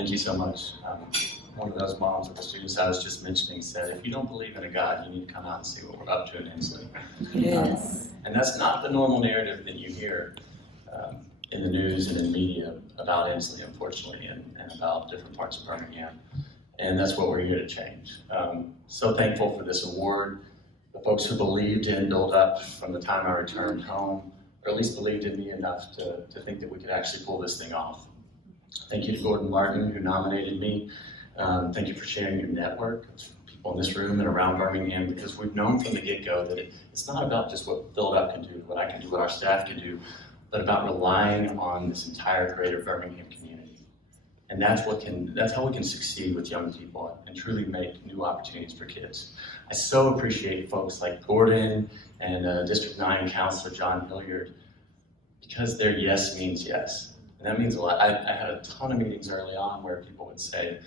Thank you so much. One of those moms of the students I was just mentioning said, if you don't believe in a God, you need to come out and see what we're up to in Inslee. Yes. And that's not the normal narrative that you hear in the news and in media about Inslee, unfortunately, and about different parts of Birmingham. And that's what we're here to change. So thankful for this award. The folks who believed in Build Up from the time I returned home, or at least believed in me enough to think that we could actually pull this thing off. Thank you to Gordon Martin, who nominated me. Thank you for sharing your network of people in this room and around Birmingham, because we've known from the get-go that it's not about just what Build Up can do, what I can do, what our staff can do, but about relying on this entire greater Birmingham community. And that's how we can succeed with young people and truly make new opportunities for kids. I so appreciate folks like Gordon and District 9 Councilor John Hilliard, because their yes means yes. And that means a lot. I had a ton of meetings early on where people would say,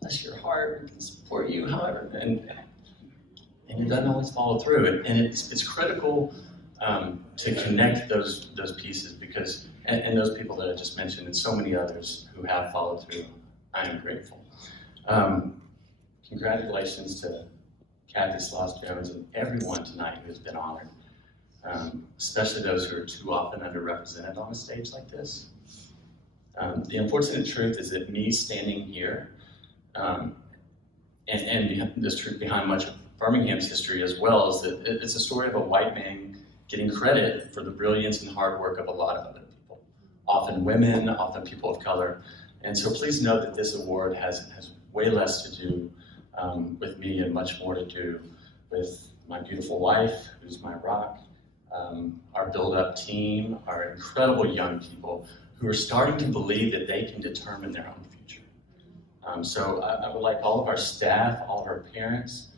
bless your heart, we can support you, however, and it doesn't always follow through. And it's critical to connect those pieces, because, and those people that I just mentioned and so many others who have followed through, I am grateful. Congratulations to Kathy Sloss-Jones and everyone tonight who has been honored, especially those who are too often underrepresented on a stage like this. The unfortunate truth is that me standing here, and this truth behind much of Birmingham's history as well, is that it's a story of a white man getting credit for the brilliance and hard work of a lot of other people, often women, often people of color. And so please note that this award has way less to do with me and much more to do with my beautiful wife, who's my rock, our Build Up team, our incredible young people who are starting to believe that they can determine their own future. So I would like all of our staff, all of our parents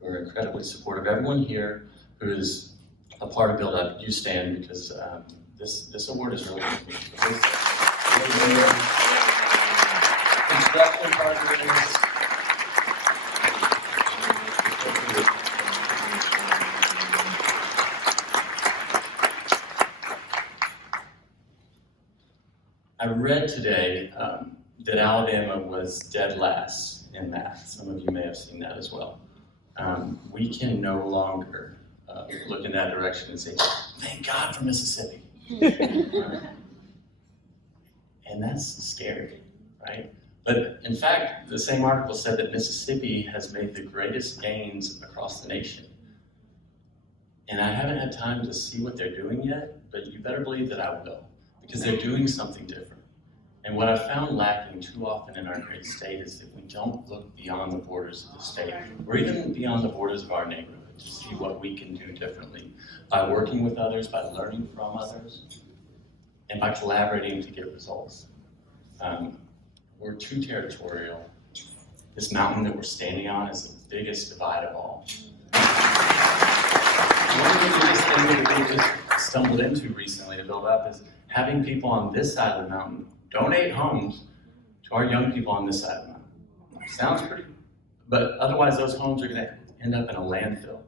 who are incredibly supportive, everyone here who is a part of Build Up, you stand, because this award is really good. Construction partners. I read today that Alabama was dead last in math. Some of you may have seen that as well. We can no longer look in that direction and say, thank God for Mississippi. And that's scary, right? But in fact, the same article said that Mississippi has made the greatest gains across the nation. And I haven't had time to see what they're doing yet, but you better believe that I will, because they're doing something different. And what I found lacking too often in our great state is that we don't look beyond the borders of the state, or even beyond the borders of our neighborhood, to see what we can do differently by working with others, by learning from others, and by collaborating to get results. We're too territorial. This mountain that we're standing on is the biggest divide of all. One of the biggest things that we just stumbled into recently to Build Up is having people on this side of the mountain donate homes to our young people on this side of the mountain. Sounds pretty, but otherwise those homes are going to end up in a landfill.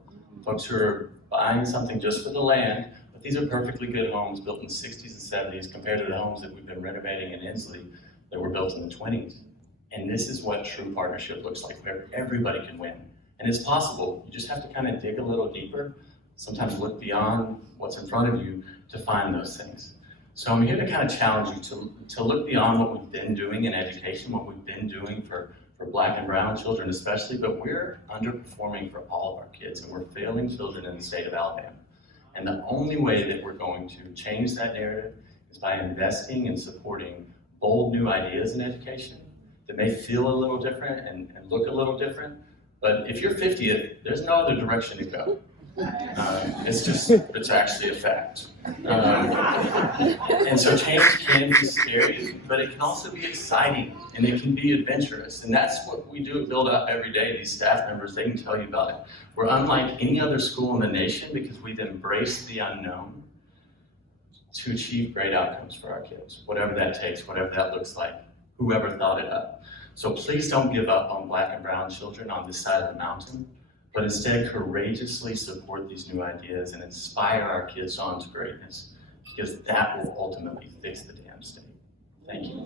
Folks who are buying something just for the land, but these are perfectly good homes built in the 60s and 70s compared to the homes that we've been renovating in Inslee that were built in the 20s. And this is what true partnership looks like, where everybody can win. And it's possible. You just have to kind of dig a little deeper, sometimes look beyond what's in front of you to find those things. So I'm here to kind of challenge you to look beyond what we've been doing in education, what we've been doing for Black and brown children especially, but we're underperforming for all of our kids, and we're failing children in the state of Alabama. And the only way that we're going to change that narrative is by investing and supporting bold new ideas in education that may feel a little different and look a little different, but if you're 50th, there's no other direction to go. It's actually a fact. And so change can be scary, but it can also be exciting and it can be adventurous. And that's what we do at Build Up every day. These staff members, they can tell you about it. We're unlike any other school in the nation because we've embraced the unknown to achieve great outcomes for our kids, whatever that takes, whatever that looks like, whoever thought it up. So please don't give up on Black and brown children on this side of the mountain, but instead courageously support these new ideas and inspire our kids on to greatness, because that will ultimately fix the damn state. Thank you.